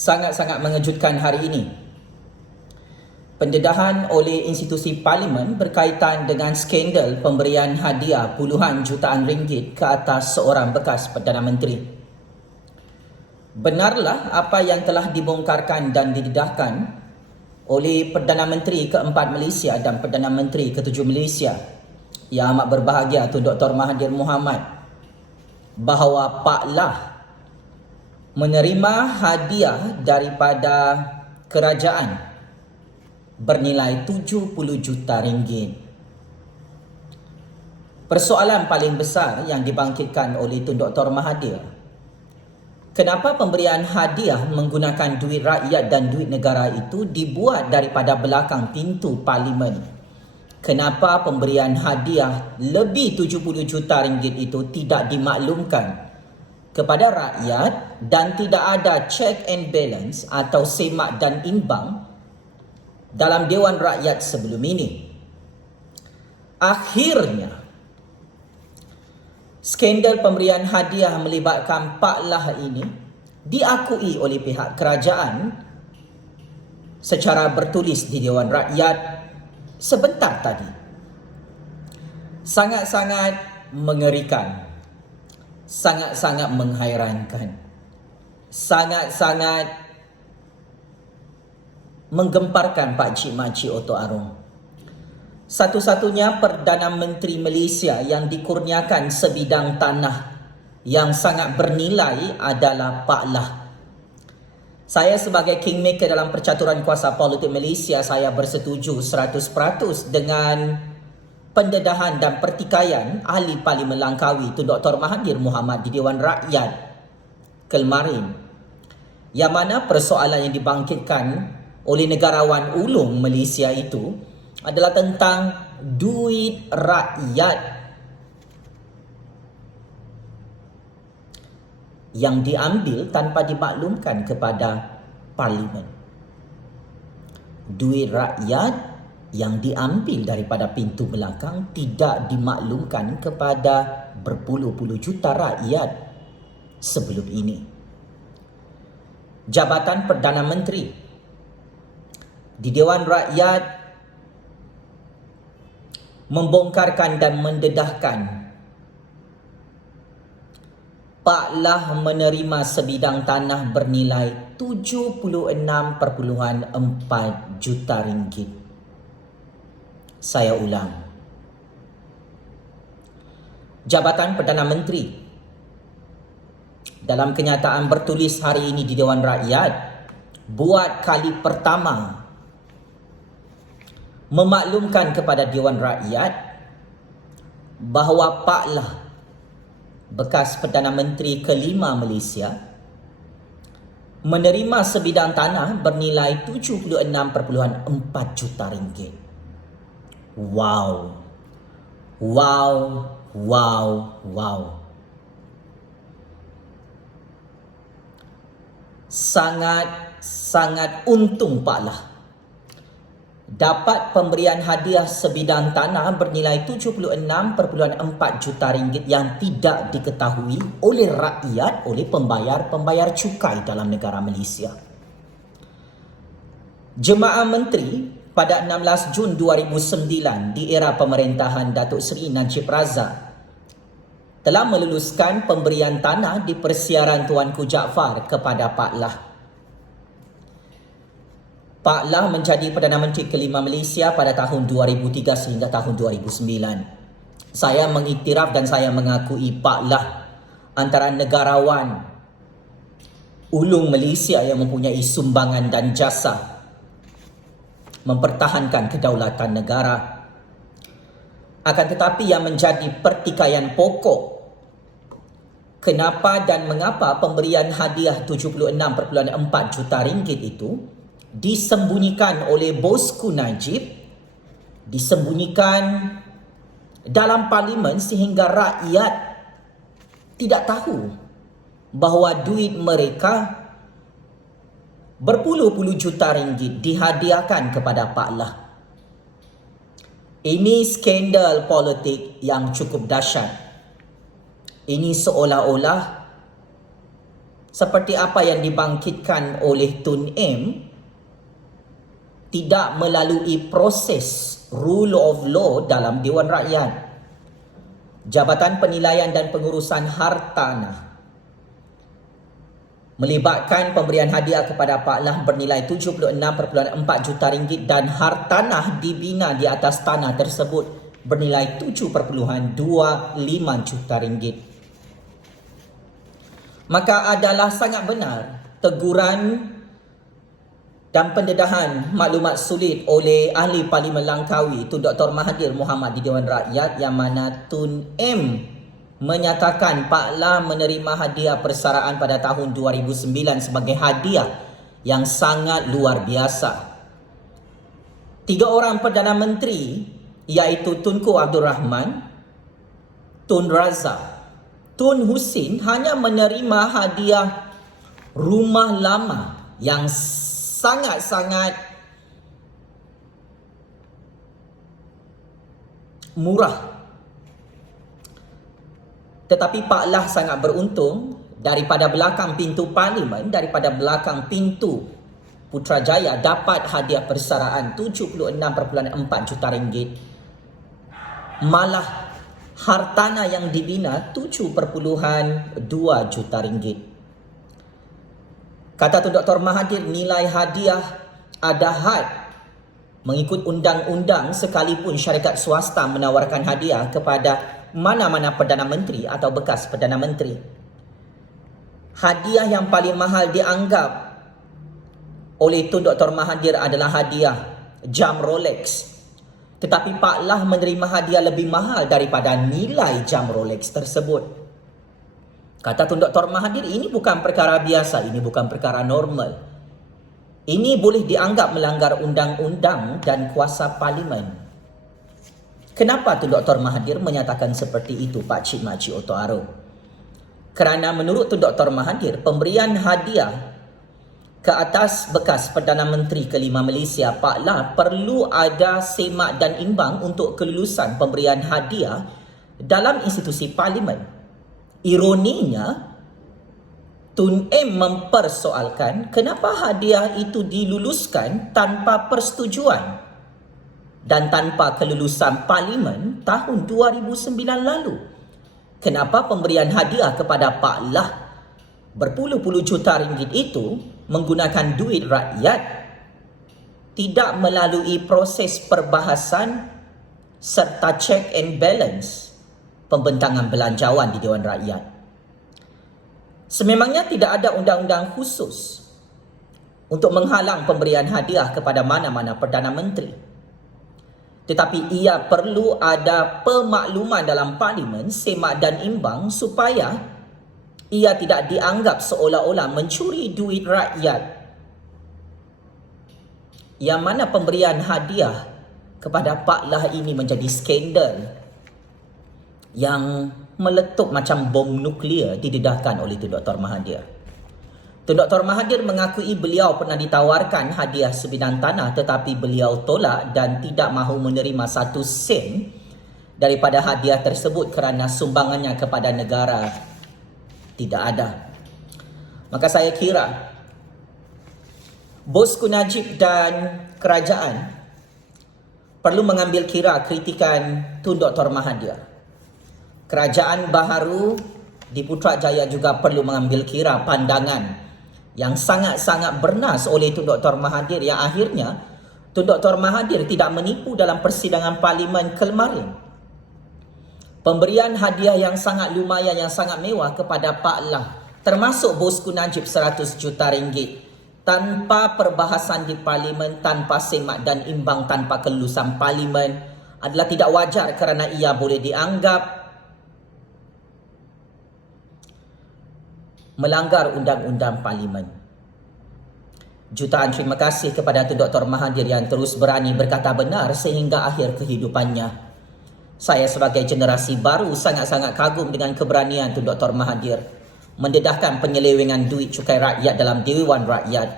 sangat-sangat mengejutkan hari ini. Pendedahan oleh institusi parlimen berkaitan dengan skandal pemberian hadiah puluhan jutaan ringgit ke atas seorang bekas Perdana Menteri. Benarlah apa yang telah dibongkarkan dan didedahkan oleh Perdana Menteri keempat Malaysia dan Perdana Menteri ketujuh Malaysia, Yang Amat Berbahagia Tun Dr. Mahathir Mohamad, bahawa Pak Lah menerima hadiah daripada kerajaan bernilai 70 juta ringgit. Persoalan paling besar yang dibangkitkan oleh Tun Dr. Mahathir, kenapa pemberian hadiah menggunakan duit rakyat dan duit negara itu dibuat daripada belakang pintu parlimen? Kenapa pemberian hadiah lebih 70 juta ringgit itu tidak dimaklumkan kepada rakyat dan tidak ada check and balance atau semak dan imbang dalam Dewan Rakyat sebelum ini? Akhirnya, skandal pemberian hadiah melibatkan Pak Lah ini diakui oleh pihak kerajaan secara bertulis di Dewan Rakyat sebentar tadi. Sangat-sangat mengerikan, sangat-sangat menghairankan, sangat-sangat menggemparkan Pak Cik Makcik Oto Arong. Satu-satunya Perdana Menteri Malaysia yang dikurniakan sebidang tanah yang sangat bernilai adalah Pak Lah. Saya sebagai kingmaker dalam percaturan kuasa politik Malaysia, saya bersetuju 100% dengan pendedahan dan pertikaian Ahli Parlimen Langkawi Tun Dr. Mahathir Mohamad di Dewan Rakyat kemarin, yang mana persoalan yang dibangkitkan oleh negarawan ulung Malaysia itu adalah tentang duit rakyat yang diambil tanpa dimaklumkan kepada parlimen. Duit rakyat yang diambil daripada pintu belakang tidak dimaklumkan kepada berpuluh-puluh juta rakyat sebelum ini. Jabatan Perdana Menteri di Dewan Rakyat membongkarkan dan mendedahkan Pak Lah menerima sebidang tanah bernilai 76.4 juta ringgit. Saya ulang. Jabatan Perdana Menteri dalam kenyataan bertulis hari ini di Dewan Rakyat buat kali pertama memaklumkan kepada Dewan Rakyat bahawa Pak Lah, bekas Perdana Menteri kelima Malaysia, menerima sebidang tanah bernilai 76.4 juta ringgit. Wow. Wow, wow, wow. Sangat untung Pak Lah dapat pemberian hadiah sebidang tanah bernilai 76.4 juta ringgit yang tidak diketahui oleh rakyat, oleh pembayar cukai dalam negara Malaysia. Jemaah Menteri pada 16 Jun 2009 di era pemerintahan Datuk Seri Najib Razak telah meluluskan pemberian tanah di Persiaran Tuanku Jaafar kepada Pak Lah. Pak Lah menjadi Perdana Menteri kelima Malaysia pada tahun 2003 sehingga tahun 2009. Saya mengiktiraf dan saya mengakui Pak Lah antara negarawan ulung Malaysia yang mempunyai sumbangan dan jasa mempertahankan kedaulatan negara. Akan tetapi yang menjadi pertikaian pokok, kenapa dan mengapa pemberian hadiah 76.4 juta ringgit itu disembunyikan oleh bosku Najib, disembunyikan dalam parlimen sehingga rakyat tidak tahu bahawa duit mereka berpuluh-puluh juta ringgit dihadiahkan kepada Pak Lah. Ini skandal politik yang cukup dahsyat. Ini seolah-olah seperti apa yang dibangkitkan oleh Tun M tidak melalui proses rule of law dalam Dewan Rakyat. Jabatan Penilaian dan Pengurusan Hartanah melibatkan pemberian hadiah kepada Pak Lah bernilai 76.4 juta ringgit dan hartanah dibina di atas tanah tersebut bernilai 7.25 juta ringgit. Maka adalah sangat benar teguran dan pendedahan maklumat sulit oleh Ahli Parlimen Langkawi Tun Dr. Mahathir Mohamad di Dewan Rakyat, yang mana Tun M menyatakan Pak La menerima hadiah persaraan pada tahun 2009 sebagai hadiah yang sangat luar biasa. 3 orang Perdana Menteri iaitu Tunku Abdul Rahman, Tun Razak, Tun Husin hanya menerima hadiah rumah lama yang sangat-sangat murah. Tetapi Pak Lah sangat beruntung daripada belakang pintu Parlimen, daripada belakang pintu Putrajaya dapat hadiah persaraan 76.4 juta ringgit. Malah hartanah yang dibina 7.2 juta ringgit. Kata Tun Dr. Mahathir, nilai hadiah ada had mengikut undang-undang sekalipun syarikat swasta menawarkan hadiah kepada mana-mana Perdana Menteri atau bekas Perdana Menteri. Hadiah yang paling mahal dianggap oleh Tun Dr. Mahathir adalah hadiah jam Rolex. Tetapi Pak Lah menerima hadiah lebih mahal daripada nilai jam Rolex tersebut. Kata Tun Dr. Mahathir, ini bukan perkara biasa, ini bukan perkara normal. Ini boleh dianggap melanggar undang-undang dan kuasa Parlimen. Kenapa Tun Dr. Mahathir menyatakan seperti itu, Pak Cik Makcik Oto Aro? Kerana menurut Tun Dr. Mahathir, pemberian hadiah ke atas bekas Perdana Menteri kelima Malaysia, Pak Lah, perlu ada semak dan imbang untuk kelulusan pemberian hadiah dalam institusi Parlimen. Ironinya, Tun M mempersoalkan kenapa hadiah itu diluluskan tanpa persetujuan dan tanpa kelulusan Parlimen tahun 2009 lalu. Kenapa pemberian hadiah kepada Pak Lah berpuluh-puluh juta ringgit itu menggunakan duit rakyat, tidak melalui proses perbahasan serta check and balance pembentangan belanjawan di Dewan Rakyat. Sememangnya tidak ada undang-undang khusus untuk menghalang pemberian hadiah kepada mana-mana Perdana Menteri. Tetapi ia perlu ada pemakluman dalam Parlimen, semak dan imbang supaya ia tidak dianggap seolah-olah mencuri duit rakyat. Yang mana pemberian hadiah kepada Pak Lah ini menjadi skandal yang meletup macam bom nuklear didedahkan oleh Tun Dr. Mahathir. Tun Dr. Mahathir mengakui beliau pernah ditawarkan hadiah sebidang tanah tetapi beliau tolak dan tidak mahu menerima 1 sen daripada hadiah tersebut kerana sumbangannya kepada negara tidak ada. Maka saya kira Bosku Najib dan kerajaan perlu mengambil kira kritikan Tun Dr. Mahathir. Kerajaan baharu di Putrajaya juga perlu mengambil kira pandangan yang sangat-sangat bernas oleh Tun Dr. Mahathir yang akhirnya Tun Dr. Mahathir tidak menipu dalam persidangan Parlimen kemarin. Pemberian hadiah yang sangat lumayan, yang sangat mewah kepada Pak Lah, termasuk Bosku Najib 100 juta ringgit, tanpa perbahasan di Parlimen, tanpa semak dan imbang, tanpa kelulusan Parlimen, adalah tidak wajar kerana ia boleh dianggap melanggar undang-undang Parlimen. Jutaan terima kasih kepada Tun Dr. Mahathir yang terus berani berkata benar sehingga akhir kehidupannya. Saya sebagai generasi baru sangat-sangat kagum dengan keberanian Tun Dr. Mahathir mendedahkan penyelewengan duit cukai rakyat dalam Dewan Rakyat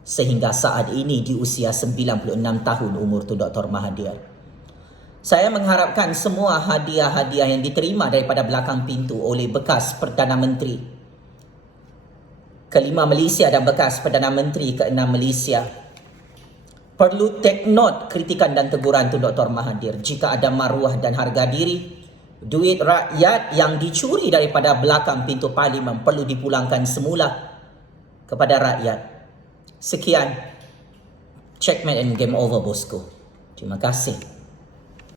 sehingga saat ini di usia 96 tahun umur Tun Dr. Mahathir. Saya mengharapkan semua hadiah-hadiah yang diterima daripada belakang pintu oleh bekas Perdana Menteri kelima Malaysia dan bekas Perdana Menteri ke-6 Malaysia. Perlu take note kritikan dan teguran tu Dr. Mahathir. Jika ada maruah dan harga diri, duit rakyat yang dicuri daripada belakang pintu parlimen perlu dipulangkan semula kepada rakyat. Sekian. Checkmate and game over, bosku. Terima kasih.